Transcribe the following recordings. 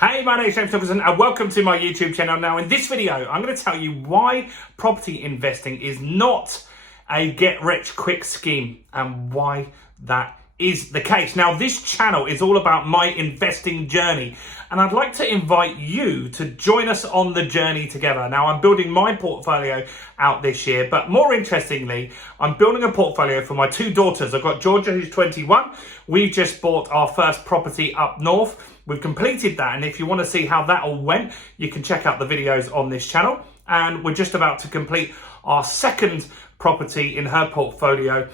Hey, my name is James Nicholson and welcome to my YouTube channel. Now in this video, I'm going to tell you why property investing is not a get rich quick scheme and why that is the case. Now this channel is all about my investing journey and I'd like to invite you to join us on the journey together. Now I'm building my portfolio out this year, but more interestingly, I'm building a portfolio for my two daughters. I've got Georgia, who's 21. We've just bought our first property up north. We've completed that, and if you want to see how that all went, you can check out the videos on this channel. And we're just about to complete our second property in her portfolio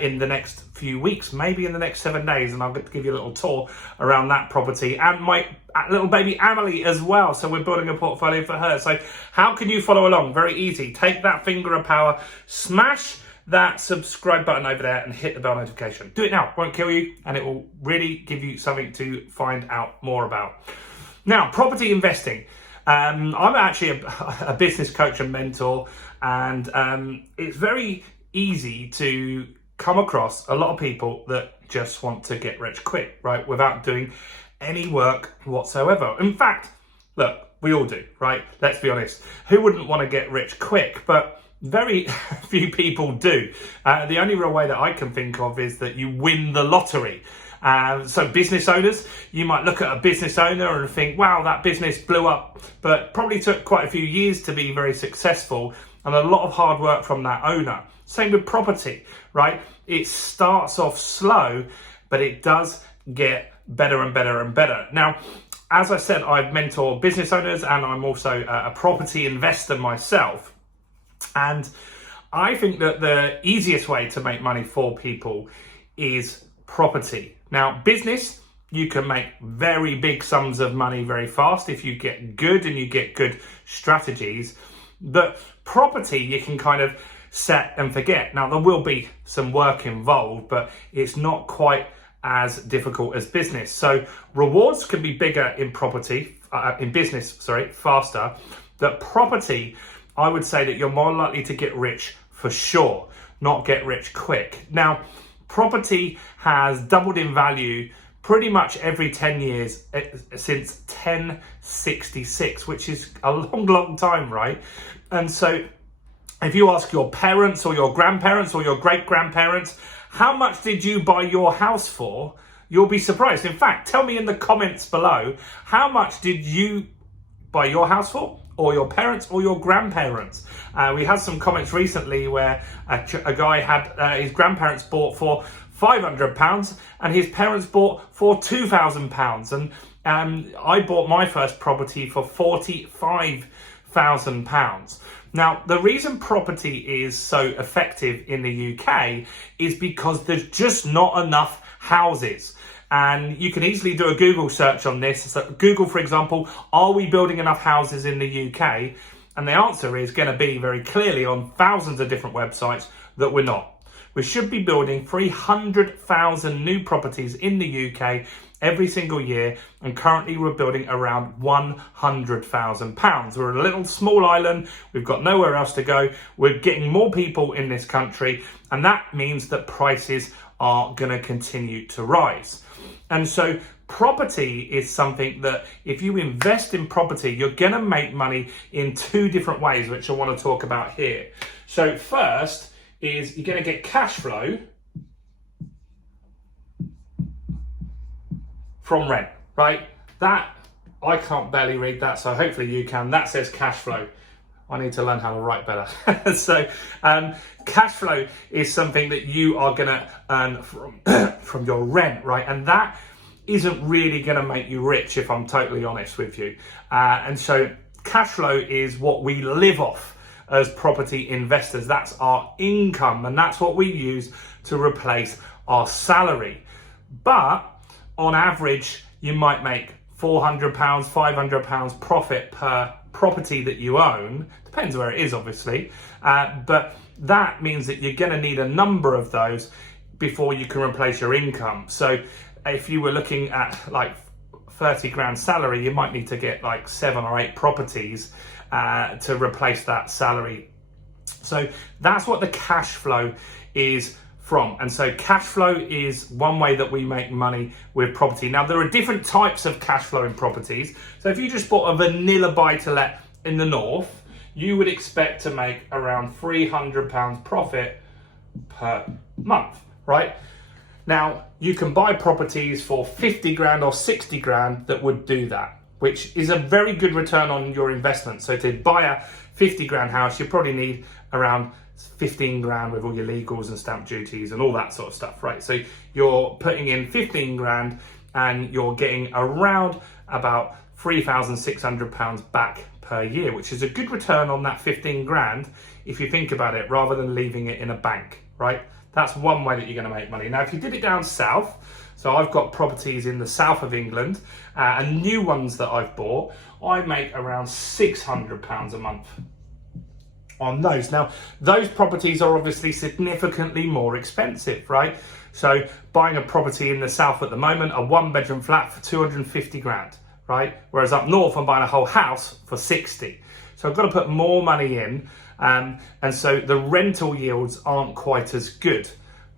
in the next few weeks, maybe in the next 7 days, and I'll get to give you a little tour around that property and my little baby Amelie as well. So we're building a portfolio for her. So how can you follow along? Very easy. Take that finger of power, smash that subscribe button over there and hit the bell notification. Do it now, won't kill you, and it will really give you something to find out more about. Now, property investing. I'm actually a business coach and mentor, and it's very easy to come across a lot of people that just want to get rich quick, right? Without doing any work whatsoever. In fact, look, we all do, right? Let's be honest. Who wouldn't want to get rich quick? But very few people do. The only real way that I can think of is that you win the lottery. So business owners, you might look at a business owner and think, wow, that business blew up, but probably took quite a few years to be very successful and a lot of hard work from that owner. Same with property, right? It starts off slow, but it does get better and better and better. Now, as I said, I mentor business owners and I'm also a property investor myself. And I think that the easiest way to make money for people is property. Now, business, you can make very big sums of money very fast if you get good and you get good strategies. But property, you can kind of set and forget. Now, there will be some work involved, but it's not quite as difficult as business. So rewards can be bigger in business, faster. But property, I would say that you're more likely to get rich for sure, not get rich quick. Now, property has doubled in value pretty much every 10 years since 1066, which is a long, long time, right? And so if you ask your parents or your grandparents or your great-grandparents, how much did you buy your house for? You'll be surprised. In fact, tell me in the comments below, how much did you buy your house for? Or your parents or your grandparents. We had some comments recently where a guy had his grandparents bought for £500 and his parents bought for £2,000. And I bought my first property for £45,000. Now, the reason property is so effective in the UK is because there's just not enough houses. And you can easily do a Google search on this. So Google, for example, are we building enough houses in the UK? And the answer is going to be very clearly on thousands of different websites that we're not. We should be building 300,000 new properties in the UK every single year. And currently we're building around £100,000. We're a little small island. We've got nowhere else to go. We're getting more people in this country. And that means that prices are going to continue to rise. And so property is something that if you invest in property, you're going to make money in two different ways, which I want to talk about here. So first is you're going to get cash flow from rent, right? That, I can't barely read that, so hopefully you can. That says cash flow. I need to learn how to write better. So cash flow is something that you are going to earn from your rent, right? And that isn't really going to make you rich, if I'm totally honest with you. And so cash flow is what we live off as property investors. That's our income, and that's what we use to replace our salary. But on average, you might make £400, £500 profit per property that you own. Depends where it is, obviously, but that means that you're going to need a number of those before you can replace your income. So if you were looking at like 30 grand salary, you might need to get like 7 or 8 properties to replace that salary. So that's what the cash flow is from. And so cash flow is one way that we make money with property. Now, there are different types of cash flow in properties. So if you just bought a vanilla buy-to-let in the north, you would expect to make around £300 profit per month, right? Now, you can buy properties for 50 grand or 60 grand that would do that, which is a very good return on your investment. So to buy a 50 grand house, you probably need around 15 grand with all your legals and stamp duties and all that sort of stuff, right? So you're putting in 15 grand and you're getting around about £3,600 back per year, which is a good return on that 15 grand if you think about it, rather than leaving it in a bank, right? That's one way that you're going to make money. Now, if you did it down south, so I've got properties in the south of England and new ones that I've bought, I make around £600 a month on those. Now, those properties are obviously significantly more expensive, right? So buying a property in the south at the moment, a 1-bedroom flat for 250 grand, right? Whereas up north, I'm buying a whole house for 60. So I've got to put more money in. And so the rental yields aren't quite as good.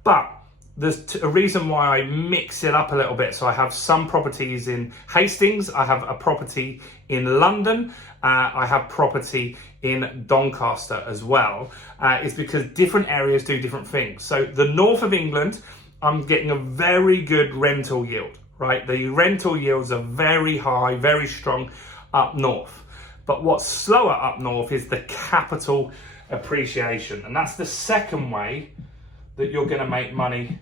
But there's a reason why I mix it up a little bit. So I have some properties in Hastings, I have a property in London, I have property in Doncaster as well. It's because different areas do different things. So the north of England, I'm getting a very good rental yield, right? The rental yields are very high, very strong up north. But what's slower up north is the capital appreciation. And that's the second way that you're going to make money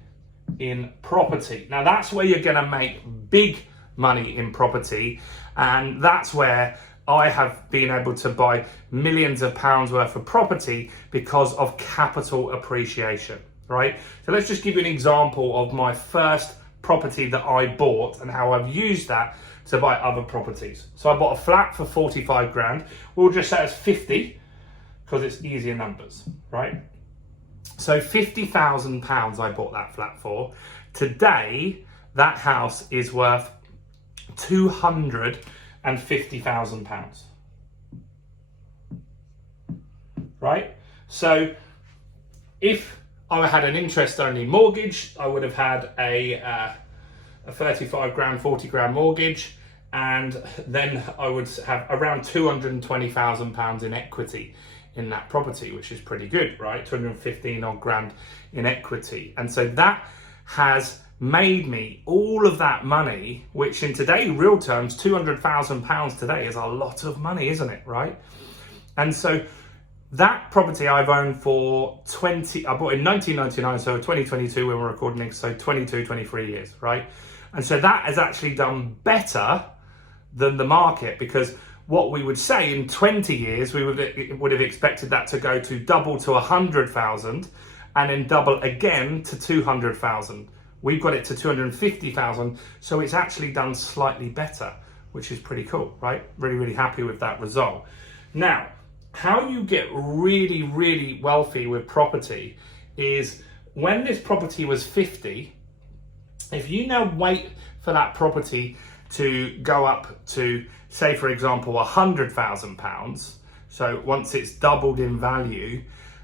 in property. Now, that's where you're going to make big money in property. And that's where I have been able to buy millions of pounds worth of property because of capital appreciation, right? So let's just give you an example of my first property that I bought and how I've used that to buy other properties. So I bought a flat for 45 grand. We'll just say it's 50 because it's easier numbers, right? So £50,000 I bought that flat for. Today, that house is worth £250,000, right? So if I had an interest-only mortgage, I would have had a 35 grand, 40 grand mortgage, and then I would have around £220,000 in equity in that property, which is pretty good, right? 215 odd grand in equity. And so that has made me all of that money, which in today real terms, £200,000 today is a lot of money, isn't it, right? And so that property I've owned for I bought in 1999, so 2022 when we're recording this, so 22, 23 years, right? And so that has actually done better than the market, because what we would say in 20 years, we would have expected that to go to double to 100,000 and then double again to 200,000. We've got it to 250,000. So it's actually done slightly better, which is pretty cool, right? Really, really happy with that result. Now, how you get really, really wealthy with property is when this property was 50, if you now wait for that property to go up to, say, for example, £100,000, so once it's doubled in value,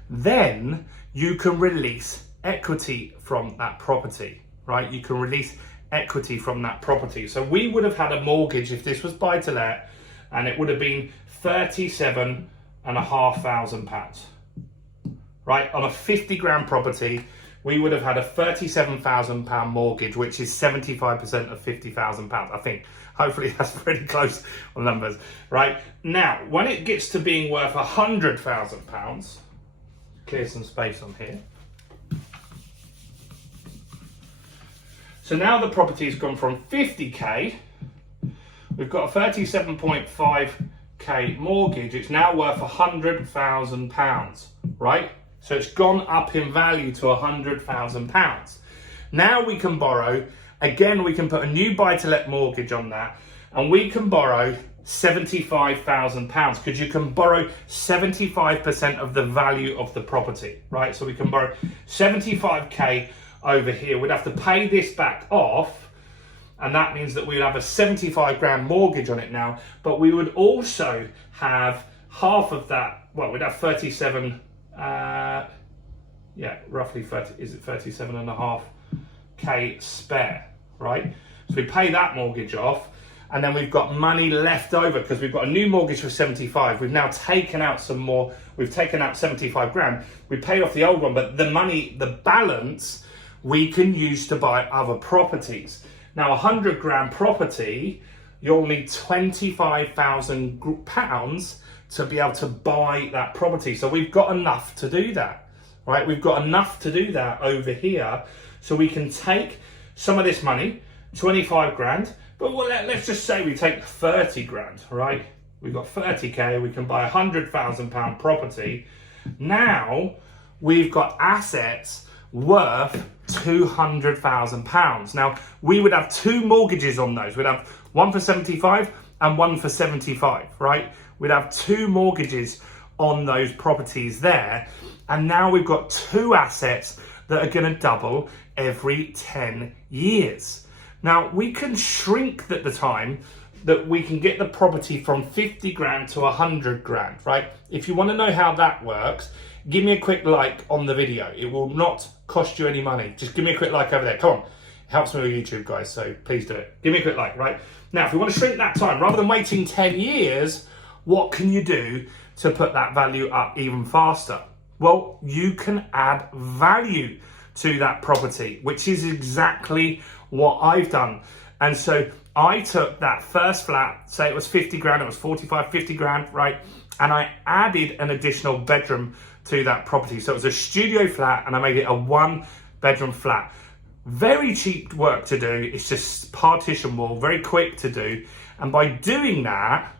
then you can release equity from that property, right? You can release equity from that property. So we would have had a mortgage if this was buy to let, and it would have been £37,500, right? On a 50 grand property, we would have had a £37,000 mortgage, which is 75% of £50,000, I think. Hopefully that's pretty close on numbers, right? Now, when it gets to being worth £100,000, clear some space on here. So now the property's gone from 50k, we've got a 37.5k mortgage, it's now worth £100,000, right? So it's gone up in value to £100,000. Now we can borrow, again, we can put a new buy-to-let mortgage on that, and we can borrow £75,000 because you can borrow 75% of the value of the property, right? So we can borrow 75k over here. We'd have to pay this back off, and that means that we'd have a 75 grand mortgage on it now, but we would also have half of that, well, we'd have 37, yeah, roughly 37.5k spare, right? So we pay that mortgage off, and then we've got money left over because we've got a new mortgage for 75. We've now taken out some more. We've taken out 75 grand. We paid off the old one, but the money, the balance, we can use to buy other properties. Now, 100 grand property, you'll need £25,000 to be able to buy that property. So we've got enough to do that, right? We've got enough to do that over here. So we can take some of this money, 25 grand, but let's just say we take 30 grand, right? We've got 30k, we can buy £100,000 property. Now we've got assets worth £200,000. Now we would have two mortgages on those. We'd have one for 75 and one for 75, right? We'd have two mortgages on those properties there. And now we've got two assets that are going to double every 10 years. Now we can shrink the time that we can get the property from 50 grand to 100 grand, right? If you want to know how that works, give me a quick like on the video. It will not cost you any money. Just give me a quick like over there. Come on. It helps me with YouTube, guys, so please do it. Give me a quick like, right? Now, if you want to shrink that time, rather than waiting 10 years, what can you do to put that value up even faster? Well, you can add value to that property, which is exactly what I've done. And so I took that first flat, say it was 50 grand, it was 45, 50 grand, right? And I added an additional bedroom to that property. So it was a studio flat and I made it a 1-bedroom flat. Very cheap work to do. It's just partition wall, very quick to do. And by doing that,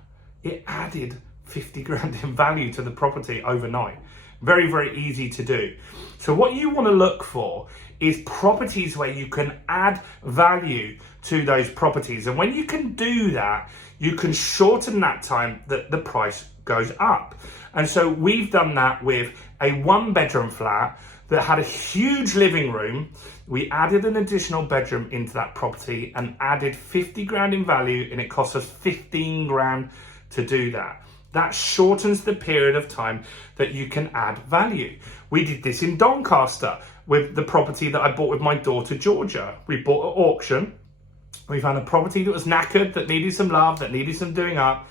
it added 50 grand in value to the property overnight. Very, very easy to do. So what you want to look for is properties where you can add value to those properties. And when you can do that, you can shorten that time that the price goes up. And so we've done that with a 1-bedroom flat that had a huge living room. We added an additional bedroom into that property and added 50 grand in value, and it cost us 15 grand to do that. That shortens the period of time that you can add value. We did this in Doncaster with the property that I bought with my daughter, Georgia. We bought at auction. We found a property that was knackered, that needed some love, that needed some doing up.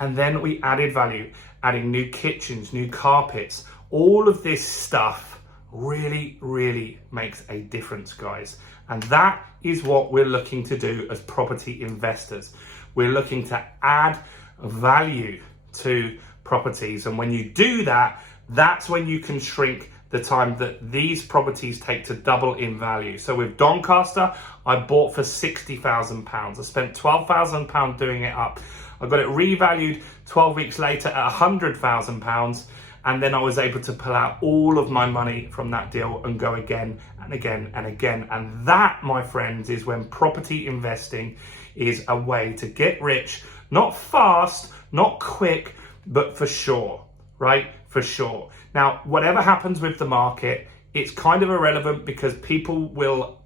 And then we added value, adding new kitchens, new carpets. All of this stuff really, really makes a difference, guys. And that is what we're looking to do as property investors. We're looking to add value to properties. And when you do that, that's when you can shrink the time that these properties take to double in value. So with Doncaster, I bought for £60,000. I spent £12,000 doing it up. I got it revalued 12 weeks later at £100,000. And then I was able to pull out all of my money from that deal and go again and again and again. And that, my friends, is when property investing is a way to get rich, not fast, not quick, but for sure, right? For sure. Now, whatever happens with the market, it's kind of irrelevant because people will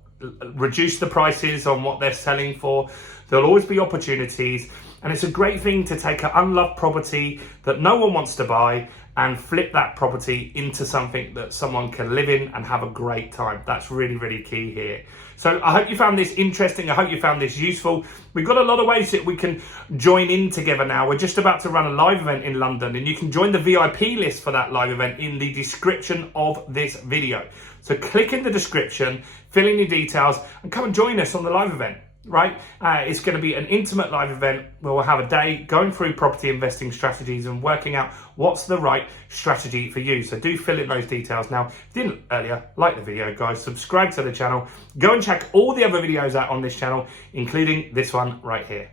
reduce the prices on what they're selling for. There'll always be opportunities. And it's a great thing to take an unloved property that no one wants to buy and flip that property into something that someone can live in and have a great time. That's really, really key here. So I hope you found this interesting. I hope you found this useful. We've got a lot of ways that we can join in together now. We're just about to run a live event in London, and you can join the VIP list for that live event in the description of this video. So click in the description, fill in your details, and come and join us on the live event. Right? It's going to be an intimate live event where we'll have a day going through property investing strategies and working out what's the right strategy for you. So do fill in those details now. If you didn't earlier, like the video, guys, subscribe to the channel, go and check all the other videos out on this channel, including this one right here.